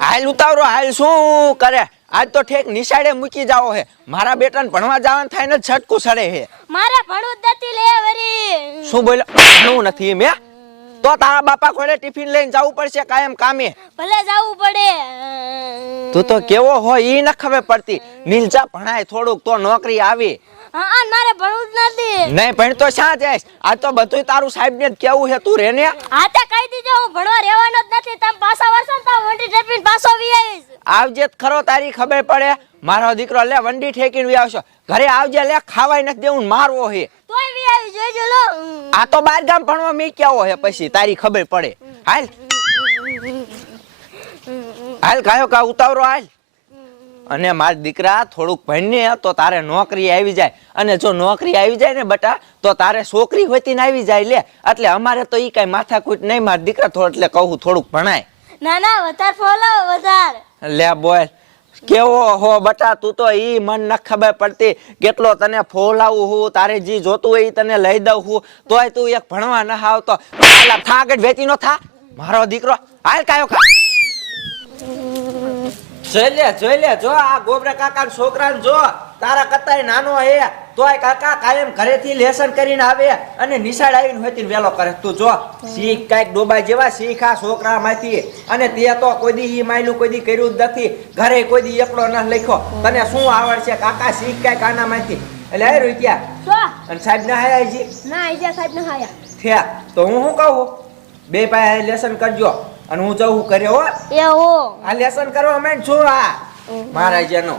હાલ ઉતાવરો હાલ શું કરે? આજ તો ઠેક નિશાળે મૂકી જાવ હે. મારા બેટાને ભણવા જવાનું થાય ને છટકું સડે હે. મારે ભણું દતી લે વરી. શું બોલ ભણવું નથી મે તો તારા બાપા ખોડે ટિફિન લઈને જવું પડશે કાયમ કામે. ભલે જવું પડે. તું તો કેવો હોય ઈ ન ખબર પડતી. નીલજા ભણાય થોડુંક તો નોકરી આવી. હા મારે ભણવું જ નથી. નહીં પણ તો શા જઈશ આ તો બધું તારું સાહેબ ને જ કેવું છે તું રેને? હા તે કહી દીજો હું ભણવા રહેવાનો જ નથી. તમે પાછા વર્ષો તો તમે વંડી ટેપીને પાછો વી આવીશ આવજે ખરો તારી ખબર પડે. મારો દીકરો લે વંડી ઠેકીને વી આવશો. ઘરે આવજે લે ખાવાય નથી દેવું મારવો હે. તોય વી આવી જોઈજો લો. આ તો બાર ગામ ભણવા મેં કેવો હે પછી તારી ખબર પડે. હાલ. હાલ કાયો કા ઉતાવરો હાલ. અને માર દીકરા થોડુંક ભણીને તો તારે નોકરી આવી જાય. અને જો નોકરી આવી જાય ને બટા તો તારે છોકરી હોતી ને આવી જાય લે. એટલે અમારે તો ઈ કઈ માથાકૂટ નહીં માર દીકરા થોડું એટલે કહું થોડુંક ભણાય. ના ના વધારે ફોલો લે બોલ, કેવો હો બટા તું તો ઈ મન ન ખબર પડતી. કેટલો તને ફોલાવું હું, તારે જી જોતું હોય તને લઈ દઉં હું. તોય તું એક ભણવા ન આવતો. આલા થા આગળ વેચી નો થા. મારો દીકરો, હાલ કાયો ખા. જોઈ લે જોઈ લે, જો આ ગોબરા કાકા છોકરા જો. તારા કતાય નાનો હે તોય કાકા કાયમ ઘરેથી લેસન કરીને આવે અને નિશાળ આવીને હોતી વેલો કરે. તું જો શીખ કાંઈક ડોબાઈ જેવા શીખ આ છોકરા માંથી અને તે તો કોઈ દી ઈ માયલું કોઈ દી કર્યું જ નથી. ઘરે કોઈ દી એકડો ન લખ્યો. તને શું આવડશે કાકા શીખ કાંઈક આનામાંથી. એટલે આ રૂપિયા અને સાહેબ ના હાય જી ના ઈજા સાહેબ ના હાયા થયા. તો હું શું કહું? બે પાસે લેસન કરજો. અને હું જવું કર્યો હો. એ હો. આ લેસન કરવા માંડ છું આ. મારા જેનો.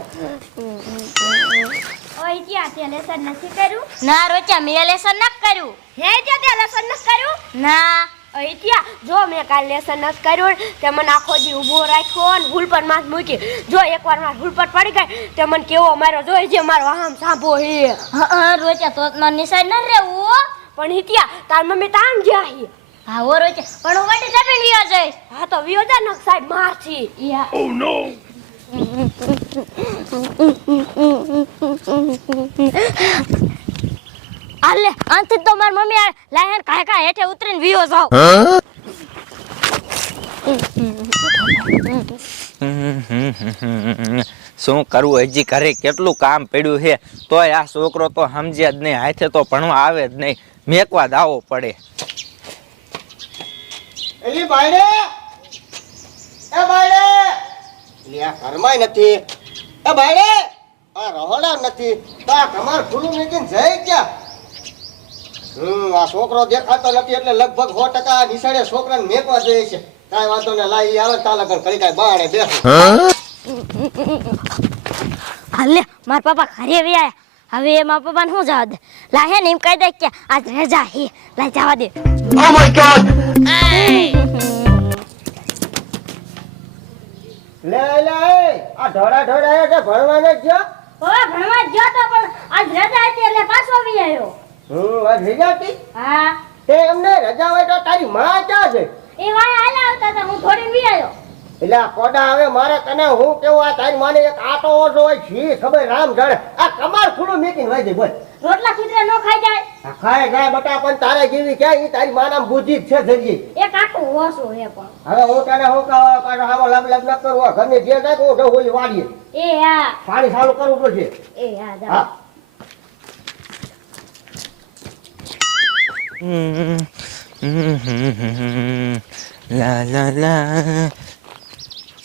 ઓય ત્યાં તે લેસન નથી કર્યું? ના રોચા મેં લેસન ન કર્યું. હે જો તે લેસન ન કર્યું? ના. ત્યાં. જો મેં કાલ લેસન ન કર્યું તે મને આખો દી ઊભો રાખ્યો ને ભૂલ પર માથ મૂકી. જો એકવાર માર ભૂલ પર પડી ગઈ તે મને કેવો મારો જોઈ છે મારો આમ સાંભો હે. હા રોચા તો માર નિશાળ ન રહેવું પણ હિત્યા તાર મમ્મી તામ જ્યાં હી. હા ઓ રોચા. પણ હું વંડી ટેપીને વી જઈશ. હા તો વિયોજા નક સાહેબ મારથી. યા આલે આનથી તો માર મમ્મી આ લાહેન કાય કાય હેઠે ઉતરીને વિયો જાવ શું કરવું હજી ઘરે કેટલું કામ પડ્યું છે? તોય આ છોકરો તો સમજ્યા જ નહીં. હાથે તો ભણવા આવે જ નહીં. મેકવા દાવો પડે. એલી બાયડે! એ બાયડે! એલી ઘરમાં નથી. એ બાયડે આ રહોડા નથી. તો આ કમાર ખુલ્લું મૂકીને જઈ ગયા હમ આ છોકરો દેખાતો નથી એટલે લગભગ સો ટકા નિશાળે છોકરાને મેકવા જઈએ છે. કાંઈ વાંધો ને લાઈ આવે તાલા ઘર કરી કાંઈ બાળે બેસો હાલે માર પપ્પા ઘરે આવી આયા. હવે એ મારા પપ્પાને શું જવા દે? લાહેન એમ કહી દે કે આજ રજા હે. લાઈ જવા દે. લે લે આ ઢોળા ઢોળા છે ભણવાને જ ગયો? હવે ભણવા ગયો તો પણ આજ રજા હતી એટલે પાછો વી આવ્યો હમ આજ રજા હતી? હા. તે અમને રજા હોય તો તારી માં ક્યાં છે? એ વાય આલા આવતા હતા હું થોડી વી આવ્યો એટલે આ કોડા હવે મારે તને હું કેવું આ તારી માને એક આટો ઓછો હોય છી ખબર રામ જાણે આ કમાર ખુલ્લું મેકીને હોય છે બોલ. રોટલા ખીચડા નો ખાઈ જાય. આ ખાય ખાય બટા પણ તારે જેવી કે ઈ તારી માનામ બુદ્ધિ છે ધરજી એક આટો ઓછો હે પણ. હવે હું તને હું કહું પાછો હાવો લબ લબ ન કરવો ઘરની જે નાખો તો ઢોલી વાડીએ. એ હા. પાણી ચાલુ કરવું પડશે. એ હા જા. હમ લા લા લા લે.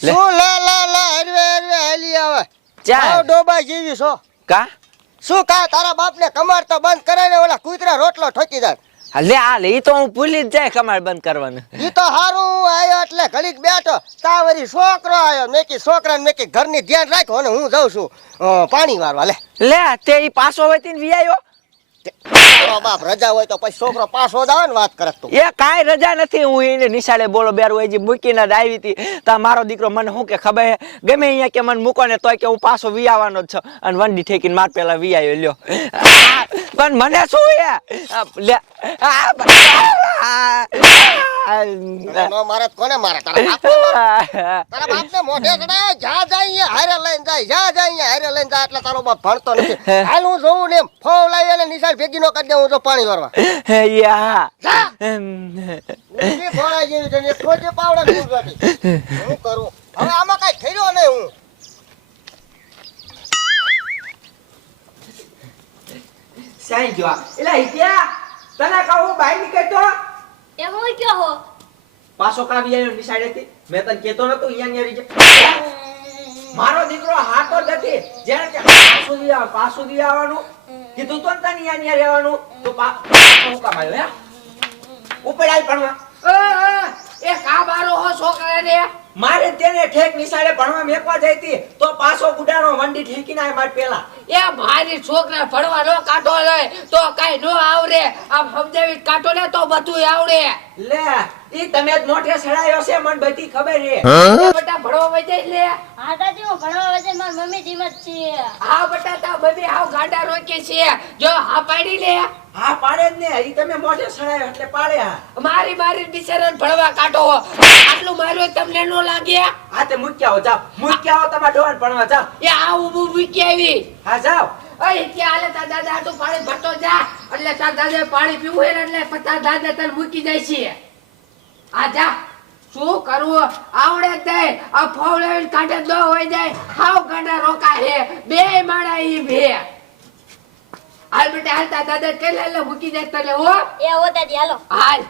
શું? લા લા લા હરવે હરવે હાલી આવે. આવ ડોબા જેવી છો. કા? શું કા? તારા બાપને કમાર તો બંધ કરાવીને ઓલા કૂતરા રોટલો ઠોકી દે લે હાલ ઈ તો હું ભૂલી જ જાય કમાડ બંધ કરવાનું. ઈ તો હારું આયો એટલે ઘડીક બેઠો. તાવરી છોકરો આયો. મેકી છોકરાને મેકી ઘરની ધ્યાન રાખો અને હું જાઉં છું પાણી વારવા. લે. લે તે ઈ પાછો હોય તીન વિયાયો બાપ રજા હોય તો પછી છોકરો પાછો જ આવે ને વાત કરે તું. એ કાઈ રજા નથી હું એને નિશાળે બોલો બેરું હજી મૂકીને જ આવી હતી. તા મારો દીકરો મને શું કે ખબર હે? ગમે અહીંયા કે મને મૂકો ને તોય કે હું પાછો આવવાનો જ છું. અને વંડી ઠેકીને માર પેલા વિયાયો લ્યો. પણ મને શું હે લે મારે કોને મારે? તારા બાપને મોઢે જા હારે લઈને જાય જા જાય અહીંયા હારે લઈને જાય એટલે તારો બાપ ભણતો નથી. હાલ હું જોઉં ને ફોન લાવી અને નિશાળ ભેગી નો કરી દે હું તો પાણી વારવા. યા. જા. એમ, જેવી છે ને પાવડા હું કરું? હવે આમાં કઈ ઠર્યો નહીં હું. સાઈ જો એલા હિત્યા તને કહું બાઈ નીકળતો? એ હું કયો હો? પાછો કાવી આવ્યો નિશાળેથી મેં તને કેતો નતો અહીંયા ન્યા જા દી આવ દી આવવાનું. કીધું તો તને અહીંયા ન્યા રહેવાનું. તો પા હું કામ આવ્યો હે? ભણવા. એ કા બારો હો છોકરાને મારે તેને ઠેક નિશાળે ભણવા મેકવા જઈતી તો પાછો ગુડાનો વંડી ઠેકીને આવ્યો માર પેલા. એ મારી છોકરા ભણવા નો કાઢો લે તો કઈ નો આવડે. આમ સમજાવી કાઢો લે તો બધું આવડે. લે ઈ તમે જ મોઢે સડાયો છે મને બધી ખબર છે. બટા બેટા ભણવા વઈ લે. હા દાદી હું ભણવા વજે માર મમ્મી જેમ છે. હા બટા તા બધી હાવ ગાડા રોકે છે. જો હા પાડી લે. હા પાડે જ ને. ઈ તમે મોઢે સડાયો એટલે પાડે હા મારી મારી બિચારા ભણવા કાઢો. આટલું માર્યો તમને નો લાગે? હા તે મૂક્યા હો જાઓ. મૂક્યા હો તમાર ડોન ભણવા જાઓ. એ આ ઊભું મૂકી આવી. હા જાવ અય ત્યાં હાલે તા દાદા તું પાણી ભટો જા. એટલે તાર દાદા પાણી પીવું એટલે તાર દાદા તને મૂકી જાય છે. આ જા. શું કરવું? આવડે જ નહીં. આ ફોવડાવીને કાંઠે દો હોય જાય. હાવ કાંઠે રોકા હે બે માળા ઈ બે હાલ બેટા હાલતા દાદા કેલે લે એટલે મૂકી જાય તને હો. એ હો દાદી હાલો. હાલ.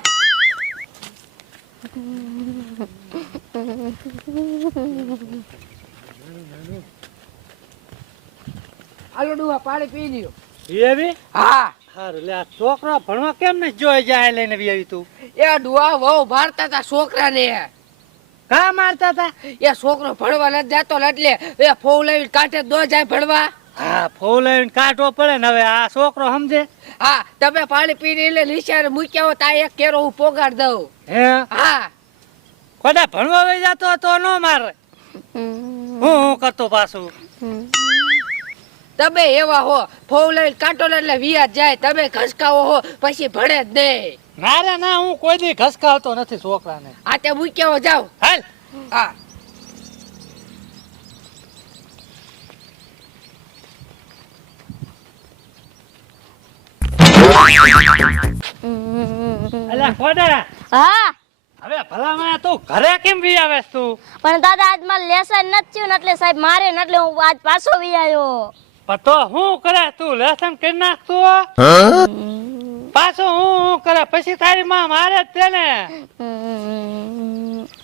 પાણી પી લ્યો. એવી હા. હારું લે આ છોકરો ભણવા કેમ ને જોઈ જાય લઈને આવી તું? એ ડુઆ વહુ મારતા તા છોકરાને. કા મારતા હતા એ છોકરો ભણવા નથી જતો ને એટલે એ ફોવ લઈને કાંઠે દો જાય ભણવા. હા ફોન લઈને કાઢવો પડે ને હવે આ છોકરો સમજે? હા તમે પાણી પીને એટલે નિશાળે મૂક્યા હો તા એક કેરો હું પોગાડ દઉં. હે? હા. કોડા ભણવા વઈ જતો તો નો મારે? હું હું કરતો પાછું? તમે એવા હો ફોવ લઈને કાંટો એટલે વિયા જાય. તમે ઘસકાવો હો પછી ભણે જ નહીં. મારે ના હું કોઈ દી ઘસકાવતો નથી છોકરાને. આ તે ભૂક્યો જાવ હાલ. હા. અલ્યા કોડા હા. હવે ભલામાં તું ઘરે કેમ વી આવેસ તું? પણ દાદા આજ મારે લેસન નથી ને એટલે સાહેબ મારે ને એટલે હું આજ પાછો વી આવ્યો પણ તો હું કરે? તું લેસન કરી નાખતું પાછું હું કરે? પછી તારી માં મારે જ તેને.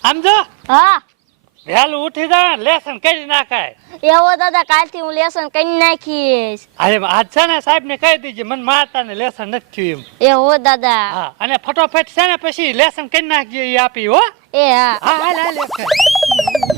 સમજો? હા. વહેલું ઉઠી જાય લેસન કરી નાખાય. એવો દાદા કાલથી હું લેસન કરી નાખીશ. અરે આજ છે ને સાહેબ ને કહી દીજે મને મારતા ને લેસન નથી થયું એમ. એવો દાદા. હા અને ફટોફટ છે ને પછી લેસન કરી નાખીએ એ આપી હો. એ હા. હા હા એક.